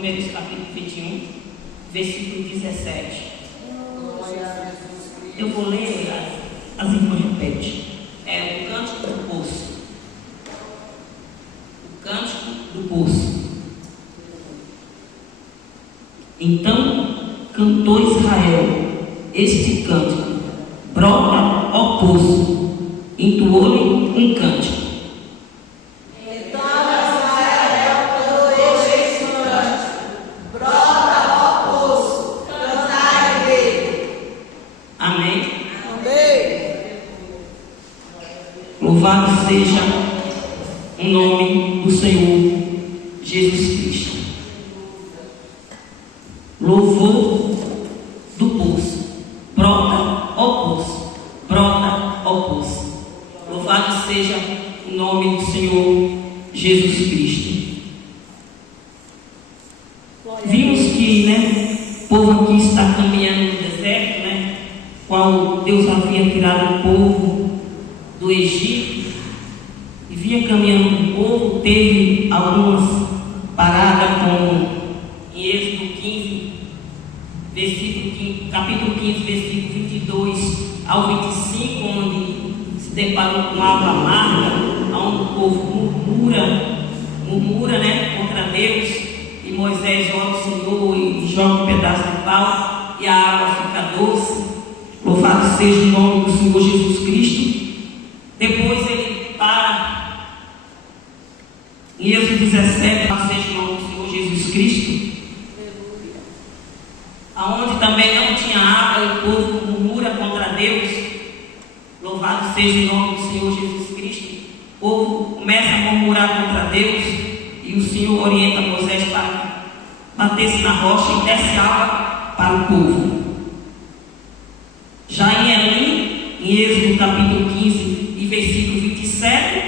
Números capítulo 21, versículo 17. Eu vou ler, as irmãs repetem. É o Cântico do Poço. O Cântico do Poço. Então cantou Israel este cântico: brota, ó poço, entoou-lhe um cântico. Então Israel cantou este cântico: brota, ó poço, cantai dele. Amém? Amém. Louvado seja o nome do Senhor Jesus Cristo. Louvor do poço. Brota, ó poço. Brota, ó poço. Louvado seja o nome do Senhor Jesus Cristo. Vimos que, o povo aqui está caminhando no deserto, qual Deus havia tirado o povo do Egito, e vinha caminhando com o povo. Teve algumas paradas, como em Êxodo 15, capítulo 15, versículo 22 ao 25, onde se deparou com água amarga, onde o povo murmura, contra Deus, e Moisés ora ao Senhor e joga um pedaço de pau e a água fica doce. Louvado seja o nome do Senhor Jesus Cristo. Depois ele para em Êxodo 17, louvado seja o nome do Senhor Jesus Cristo, aonde também não tinha água e o povo murmura contra Deus. Louvado seja o nome do Senhor Jesus Cristo. O povo começa a murmurar contra Deus e o Senhor orienta Moisés para bater-se na rocha e desce água para o povo. Já em Elim, em Êxodo capítulo 15 e versículo 27,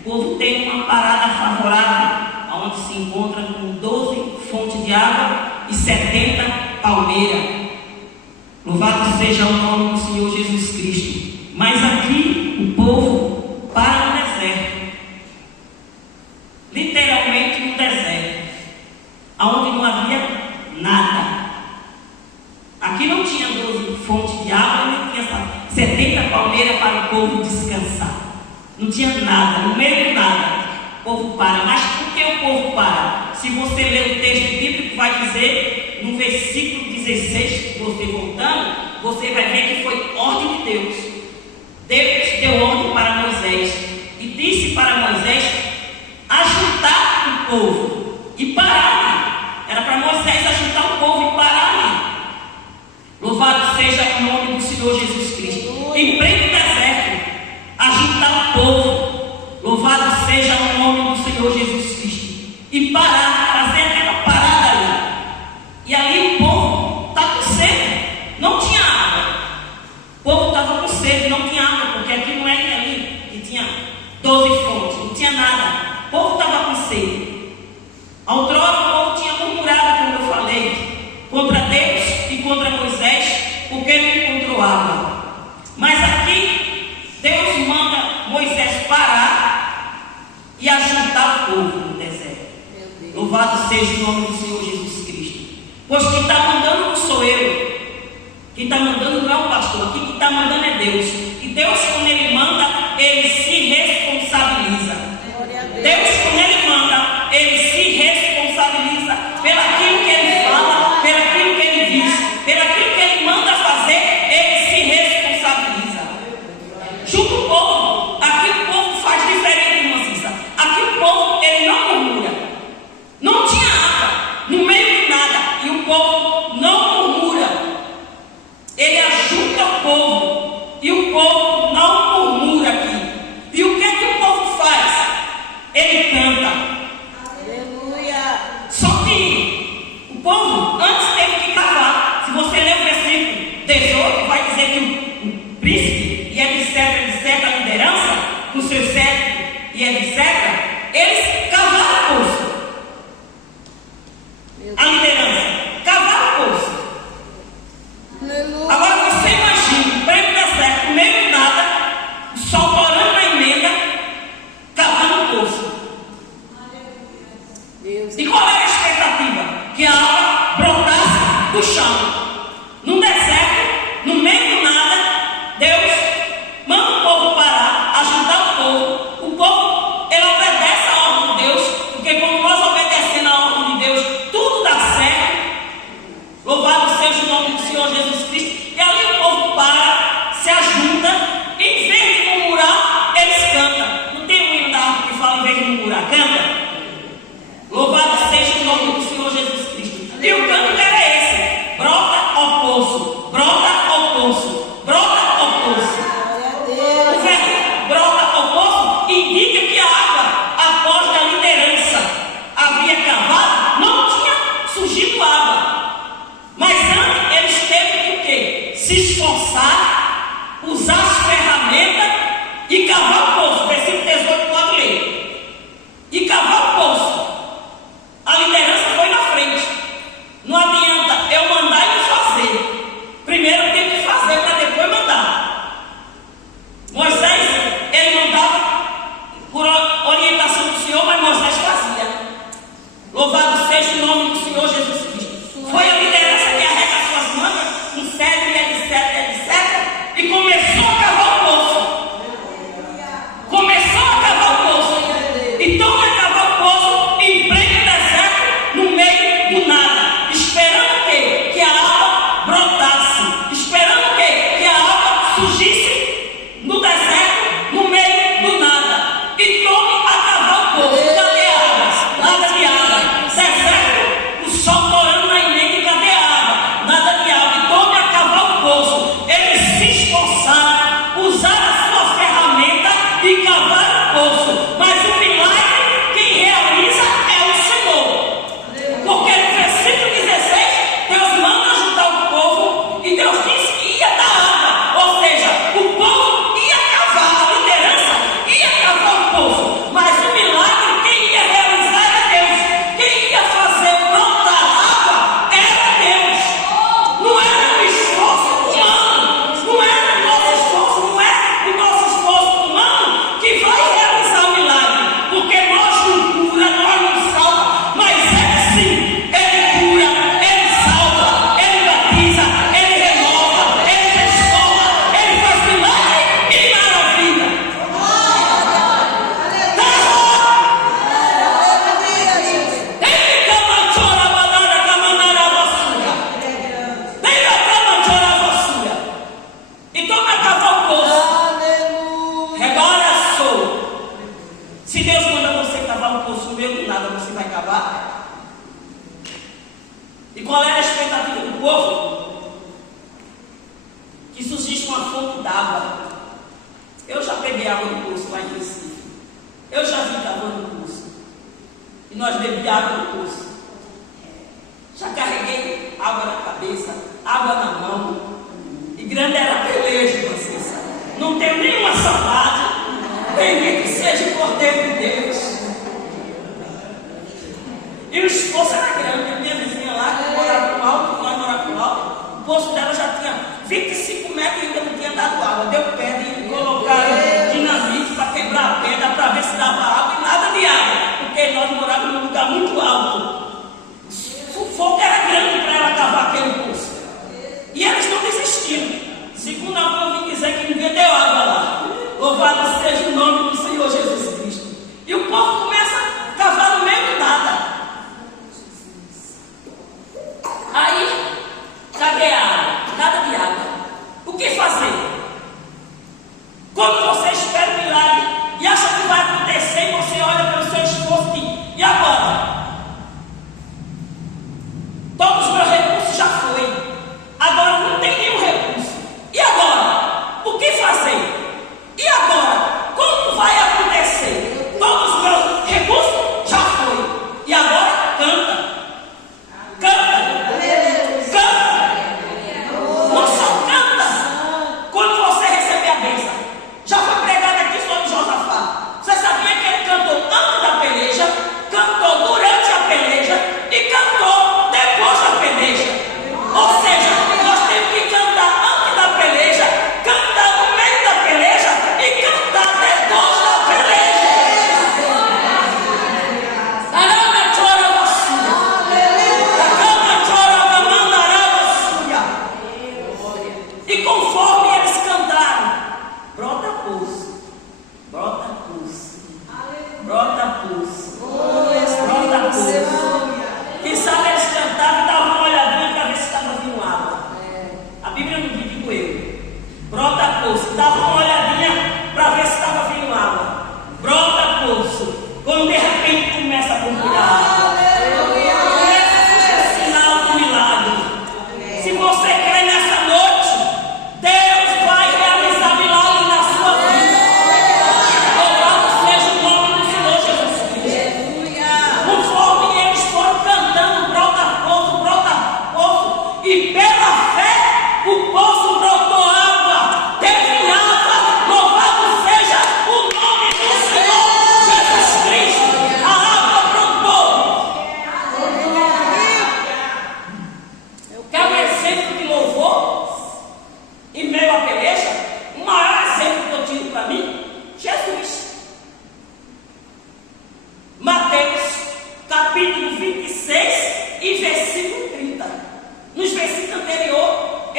o povo tem uma parada favorável, onde se encontra com 12 fontes de água e 70 palmeiras. Louvado seja o nome do Senhor Jesus Cristo. Mas aqui o povo para no deserto, literalmente no deserto, onde não havia nada. Aqui não tinha 12 fontes de água, nem tinha 70 palmeiras para o povo descansar. Não tinha nada, no meio do nada. O povo para. Mas por que o povo para? Se você ler o texto bíblico, vai dizer no versículo 16, você voltando, você vai ver que foi ordem de Deus. Deus deu ordem para Moisés e disse para Moisés ajuntar o povo e parar. Era para Moisés ajuntar o povo e parar. Louvado seja o nome do Senhor Jesus Cristo. Em pleno deserto, ajuntar o povo. Louvado seja o nome do Senhor Jesus Cristo. E parar, fazer aquela parada ali. E ali o povo está com sede. Não tinha água. O povo estava com sede, não tinha água, porque aqui não é ali que tinha 12 fontes, não tinha nada. O povo estava com sede. Outrora o povo tinha murmurado, como eu falei, contra Deus e contra Moisés, porque não encontrou água. Mas aqui Deus manda Moisés parar e ajuntar o povo no deserto. Louvado seja o nome do Senhor Jesus Cristo. Pois quem está mandando não sou eu. Quem está mandando não é o pastor. Aqui quem está mandando é Deus. E Deus, quando Ele manda, Ele se responsabiliza. Deus, quando Ele manda, Ele se responsabiliza pelaquilo que Ele fala, pelaquilo que Ele diz, pelaquilo que Ele manda fazer, Ele se responsabiliza. Junto o povo, aqui o povo faz diferente, irmã Cissa. Aqui o povo, ele não murmura. Não tinha água, no meio de nada, e o povo não murmura. Ele ajuda o povo, e o povo não murmura aqui. E o que é que o povo faz? Ele canta. Aleluia. Só que o povo antes teve que cavar. Se você ler o versículo 18, vai dizer que o príncipe e etc, a liderança, com seus séculos e etc, eles cavaram a poço. A liderança cavaram a poço. Aleluia. Agora você imagina, em pleno deserto, no meio de nada, o sol torando na emenda, cavando o poço. Deus. E qual era a expectativa? se esforçar, usar as ferramentas e cavar o poço. Versículo 18, pode ler. E cavar o poço. A liderança foi na frente. Não adianta eu mandar e não fazer. Primeiro eu tenho que fazer para depois mandar. Moisés, ele mandava por orientação do Senhor, mas Moisés fazia. Louvado seja o nome do Senhor Jesus Cristo. Foi a liderança que arregaçou as mangas, com cedro, etc. E começou a cavar o poço. Começou a cavar o poço. Então vai cavar o poço em pleno deserto, no meio do nada. Esperando o quê? Que a água brotasse. Esperando o quê? Que a água surgisse no deserto, no meio do nada. E tome a cavar o poço. Cadê a água? Nada de água. Deserto, o sol torando na emenda. Cadê a água? Nada de água. E tome a cavar o poço. Eles se esforçaram, usaram a sua ferramenta e cavaram o poço. Mas o milagre, quem realiza é o Senhor. Porque no versículo 16, Deus manda ajudar o povo e Deus disse que ia dar água. Ou seja, o povo ia cavar, a liderança ia cavar o poço. Mas o milagre, quem ia realizar era Deus. Quem ia fazer brotar água era Deus. Não era o esforço humano. Não era o nosso esforço, não é o nosso esforço humano que vai realizar o milagre. Porque nós não cura, nós não salva, mas Ele sim, Ele cura, Ele salva, Ele batiza, Ele renova, Ele transforma, Ele faz milagre e maravilha. Ele camanchora banana, camanara vassoura. Ele camanchora vassoura. Então vai cavar o poço. Agora sou. Se Deus manda você cavar um poço no meio do nada, você vai cavar? E qual era a expectativa do povo? Que surgisse uma fonte d'água. Eu já peguei água no poço lá em Recife. Eu já vi cavando no poço. E nós bebíamos água no poço. Já carreguei água na cabeça, água na mão. E grande era a peleja, vocês. Não tenho nenhuma saudade. Bendito seja o Cordeiro de Deus. E o esforço era grande. A minha vizinha lá, que morava no alto, nós morávamos no alto, o poço dela já tinha 25 metros e ainda não tinha dado água. Deu pedra e colocaram dinamite para quebrar a pedra, para ver se dava água e nada de água. Porque nós morávamos num lugar muito alto. O fogo era grande para ela cavar aquele poço. E eles não desistiram. Segundo alguém, eu vim dizer que ninguém deu água lá. Louvado seja o nome do Senhor Jesus Cristo. E o povo começa a cavar no meio do nada. Aí, cadê a água? Nada de água. O que fazer? Quando você espera um milagre e acha que vai acontecer, e você olha pelo seu esforço e diz, e agora?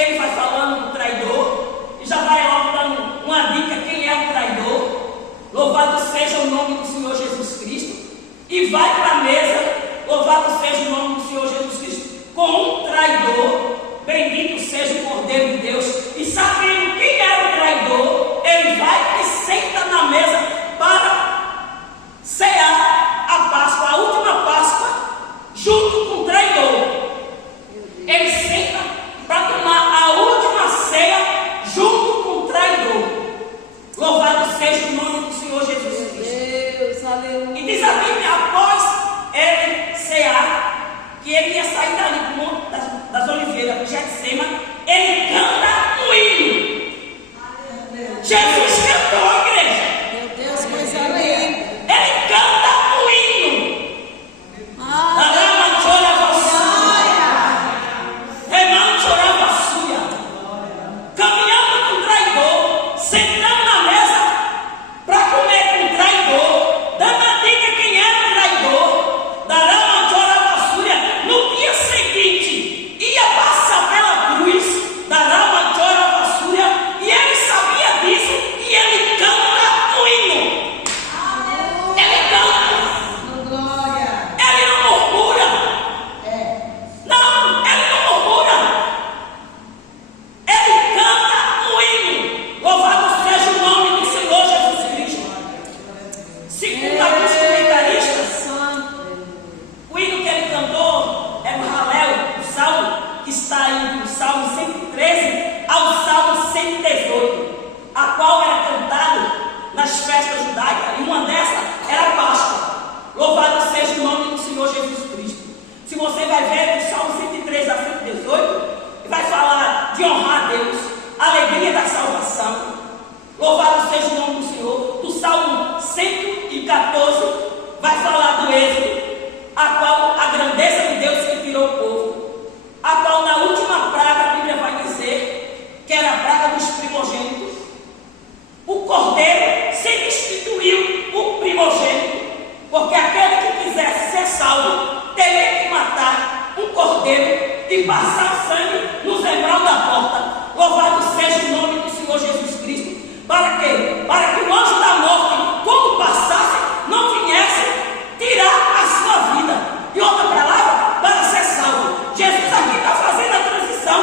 ele vai falando do traidor, e já vai logo dando uma dica quem é o traidor. Louvado seja o nome do Senhor Jesus Cristo. E vai para a mesa, louvado seja o nome do Senhor Jesus Cristo, com um traidor. Bendito seja o Cordeiro de Deus. E sabendo quem é o traidor, ele vai e senta na mesa para cear a Páscoa, a última Páscoa, junto com o traidor. Ele senta para tomar a última ceia junto com o traidor. Louvado seja o nome do Senhor Jesus Cristo. Deus, aleluia. E diz a Bíblia, após ele cear, que ele ia sair dali do Monte das Oliveiras, do Getsêmani, ele canta um hino. Jesus cantou, igreja. Meu Deus, coisa linda. Ele canta um hino. Caminhando com o traidor, sentando na mesa para comer com o traidor, dando a dica quem era o traidor. No dia seguinte, ia passar pela cruz e ele sabia disso, e ele canta um hino. Ele canta. Ele não murmura. Não, ele não murmura. Ele canta um hino. Louvado seja o nome do Senhor Jesus Cristo. Segundo alguns comentaristas, o hino que ele cantou é o Halel, o salmo que está aí do Salmo 113 ao Salmo 118, a qual era cantado nas festas judaicas, e uma dessas era a Páscoa. Louvado seja o nome do Senhor Jesus Cristo. Se você vai ver do Salmo 113 a 118, vai falar de honrar a Deus, a alegria da salvação. Louvado seja o nome do Senhor. Do Salmo 114 vai falar do êxodo, a qual a grandeza de Deus que tirou o povo, a qual na última praga a Bíblia vai dizer que era a praga dos primogênitos. O cordeiro se destituiu o primogênito, porque aquele que quisesse ser salvo teria que matar um cordeiro e passar o sangue no zembral da porta. Louvado seja o nome do Senhor Jesus Cristo. Para quê? Para que o anjo da morte, quando passasse, não viesse tirar a sua vida. E outra palavra, para ser salvo. Jesus aqui está fazendo a transição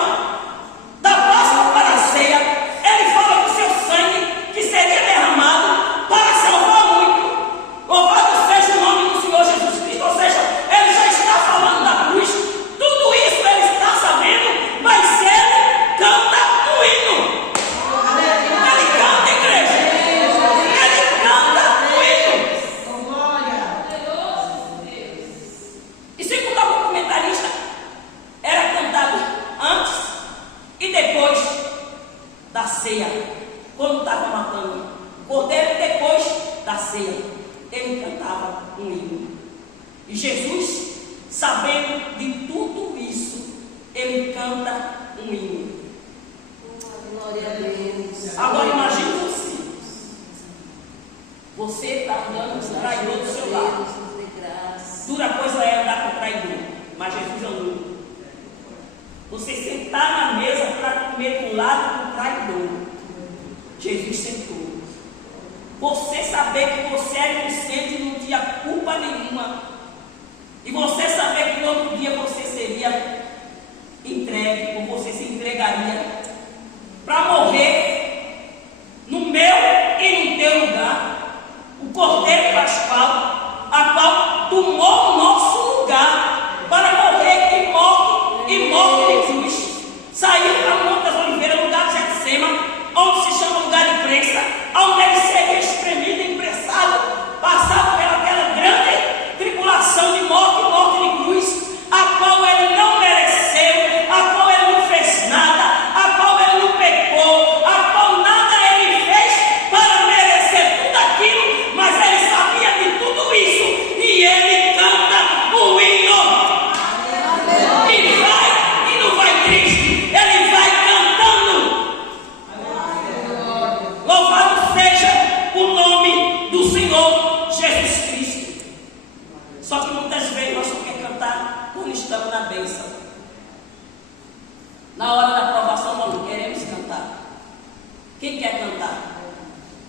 da Páscoa para a ceia. Ele fala do seu sangue que seria derramado para salvar muito. Louvado seja o nome do Senhor Jesus Cristo. Ou seja, ele já está falando da cruz. Tudo isso ele está sabendo, mas ele canta o hino. Ele canta, igreja. Ele canta o hino. E segundo algum comentarista, era cantado antes e depois da ceia, quando estava matando o cordeiro, depois da ceia, ele cantava um hino. E Jesus, sabendo de tudo isso, ele canta um hino. Glória a Deus. Agora imagine você. Você está andando com o traidor do seu lado. Deus, de graça. Dura coisa é andar com o traidor, mas Jesus andou. Você sentar na mesa para comer do lado do traidor. Jesus sentou. Você saber que você é inocente e não tinha culpa nenhuma. E você saber que no outro dia você seria entregue, ou você se entregaria para morrer no meu e no teu lugar. O Cordeiro Pascual, a qual tomou o nosso lugar para morrer e morte de cruz. Saiu para o Monte das Oliveiras, lugar de Getsêmani, onde se chama lugar de prensa, onde ele seria espremido e impressado, passado pelaquela grande tribulação de morte de cruz, a qual ele não mereceu, a qual ele não fez nada, a qual ele não pecou, a qual nada ele fez para merecer tudo aquilo, mas ele sabia de tudo isso, e ele canta o hino. E não vai triste, ele vai cantando. Louvado seja o nome do Senhor Jesus Cristo. Só que muitas vezes nós só queremos cantar quando estamos na bênção. Na hora da provação Quem quer cantar?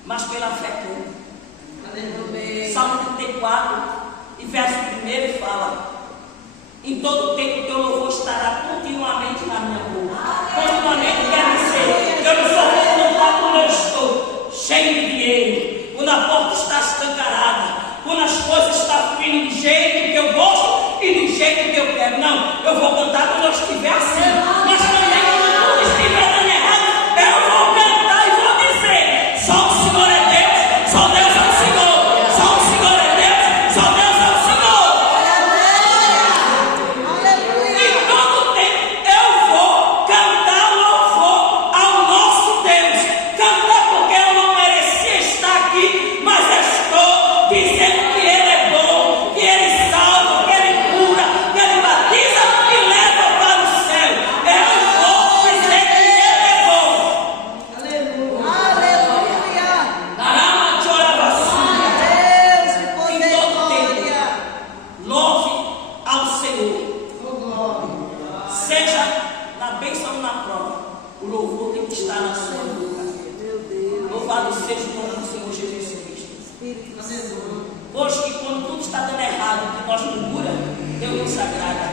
Mas pela fé canta. Aleluia. Salmo 34, e verso 1 fala: em todo tempo teu louvor estará continuamente na minha boca. Continuamente quer dizer, eu não só vou cantar quando eu estou cheio de dinheiro, quando a porta está escancarada, quando as coisas estão fluindo do jeito que eu gosto e do jeito que eu quero. Não, eu vou cantar quando eu estiver assim. Mas também quando tudo estiver dando errado, eu vou cantar e vou dizer: só o Senhor é Deus, só Deus é o Senhor, só o Senhor é Deus, só Deus é o Senhor. Em todo tempo eu vou cantar louvor ao nosso Deus. Cantar porque eu não merecia estar aqui, mas estou dizendo que Ele é bom, que Ele salva, que Ele cura, que Ele batiza e leva para o céu. Eu vou dizer que Ele é bom. Aleluia. Caramba, de oração. Deus de Em poder e todo tempo, glória. louve ao Senhor. Seja na bênção ou na prova, o louvor tem que estar na sua boca. Meu Deus. Louvado seja o nome do Senhor Jesus Cristo. Espírito Santo. Pois que quando tudo está dando errado, que nós murmura, Deus não se agrada.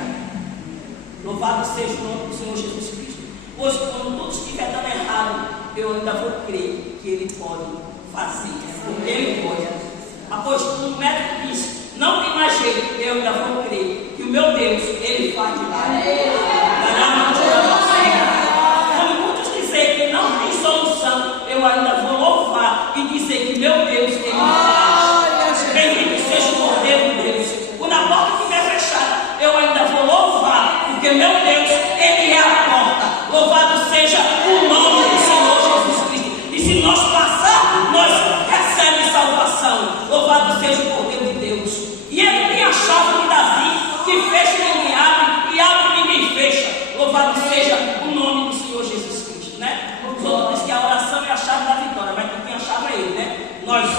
Louvado seja o nome do Senhor Jesus Cristo. Pois que quando tudo estiver dando errado, eu ainda vou crer que Ele pode fazer. Ele pode. Pois o médico disse, não tem mais jeito, eu ainda vou crer que o meu Deus, Ele faz milagre. Quando muitos dizem que não tem solução, eu ainda vou louvar e dizer que meu Deus, Ele faz. Bendito seja o Cordeiro de Deus. Quando a porta estiver fechada, eu ainda vou louvar, porque meu Deus, Ele é a porta. Louvado seja o nome do Senhor Jesus Cristo. E se nós passarmos, nós recebemos salvação. Louvado seja o Cordeiro de Deus. E Ele tem a chave de Davi, que fecha e ninguém abre, e abre e ninguém fecha. Louvado seja o nome do Senhor Jesus Cristo, né? Os outros dizem que a oração é a chave da vitória, mas quem tem a chave é Ele, né? Nós